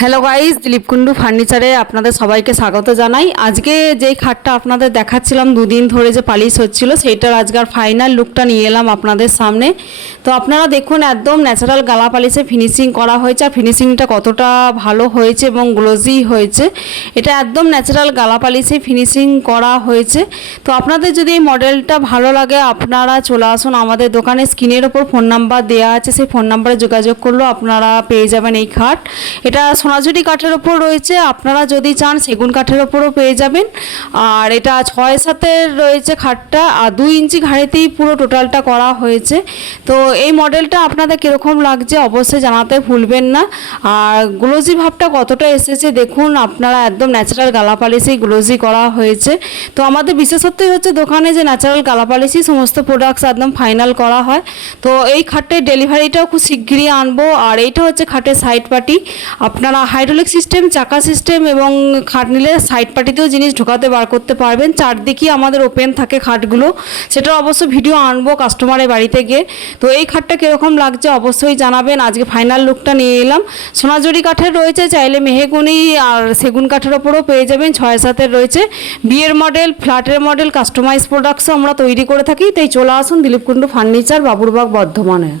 Hello guys, Dilip Kundu ফার্নিচারে আপনাদের সবাইকে স্বাগত জানাই। আজকে যেই খাটটা আপনাদের দেখাচ্ছিলাম দুদিন ধরে যে পালিশ হচ্ছিল, সেইটার আজকের ফাইনাল লুকটা নিয়ে এলাম আপনাদের সামনে। তো আপনারা দেখুন, একদম ন্যাচারাল গালা পালিশে ফিনিশিং করা হয়েছে, আর ফিনিশিংটা কতটা ভালো হয়েছে এবং গ্লোজি হয়েছে। এটা একদম ন্যাচারাল গালা পালিশে ফিনিশিং করা হয়েছে। তো আপনাদের যদি এই মডেলটা ভালো লাগে, আপনারা চলে আসুন আমাদের দোকানে। স্ক্রিনের ওপর ফোন নাম্বার দেওয়া আছে, সেই ফোন নাম্বারে যোগাযোগ করলেও আপনারা পেয়ে যাবেন এই খাট। এটা সোনাঝুরি কাঠের ওপর রয়েছে, আপনারা যদি চান সেগুন কাঠের ওপরও পেয়ে যাবেন। আর এটা 6-7 রয়েছে খাটটা, আর 2 ইঞ্চি ঘাড়িতেই পুরো টোটালটা করা হয়েছে। তো এই মডেলটা আপনাদের কীরকম লাগছে অবশ্যই জানাতে ভুলবেন না। আর গ্লোজি ভাবটা কতটা এসেছে দেখুন, আপনারা একদম ন্যাচারাল গালা পালিশেই গ্লোজি করা হয়েছে। তো আমাদের বিশেষত্বই হচ্ছে দোকানে যে ন্যাচারাল গালা পালিশই সমস্ত প্রোডাক্টস একদম ফাইনাল করা হয়। তো এই খাটের ডেলিভারিটাও খুব শিগগিরই আনবো। আর এইটা হচ্ছে খাটের সাইড পার্টি। আপনারা হাইড্রোলিক সিস্টেম, চাকা সিস্টেম এবং খাট নিলে সাইড পার্টিতেও জিনিস ঢোকাতে বার করতে পারবেন। চারদিকেই আমাদের ওপেন থাকে খাটগুলো, সেটা অবশ্য ভিডিও আনবো কাস্টমারের বাড়িতে গিয়ে। তো এই খাটটা কীরকম লাগছে অবশ্যই জানাবেন। আজকে ফাইনাল লুকটা নিয়ে এলাম। সোনাঝুরি কাঠের রয়েছে, চাইলে মেহগনি আর সেগুন কাঠের ওপরও পেয়ে যাবেন। 6-7 রয়েছে। বিয়ের মডেল, ফ্ল্যাটের মডেল, কাস্টমাইজ প্রোডাক্টসও আমরা তৈরি করে থাকি। তাই চলে আসুন দিলীপ কুন্ডু ফার্নিচার, বাবুরবাগ, বর্ধমানে।